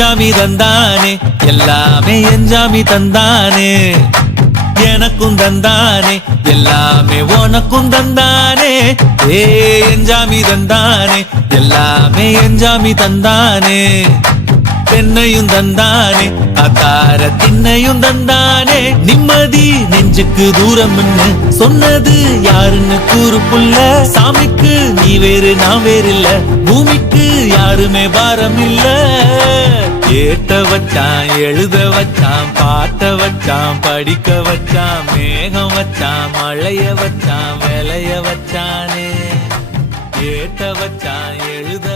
எஞ்சாமி தந்தானே எல்லாமே எஞ்சாமி தந்தானே எனக்கும் தந்தானே எல்லாமே உனக்கும் தந்தானே ஏ எஞ்சாமி தந்தானே எல்லாமே எஞ்சாமி தந்தானே பெண்ணையும் தந்தானே அத்தார திண்ணையும் தந்தானே நிம்மதி நெஞ்சுக்கு தூரம்னு சொன்னது யாருன்னு கூறு புள்ள சாமிக்கு நீ வேறு நான் வேறு இல்ல பூமிக்கு யாருமே பாரம் இல்ல ஏத்த வச்சான் எழுத வச்சான் பாட்ட வச்சான் படிக்க வச்சான் மேகம் வச்சான் மழைய வச்சான் விளைய வச்சானே ஏத்த வச்சான் எழுத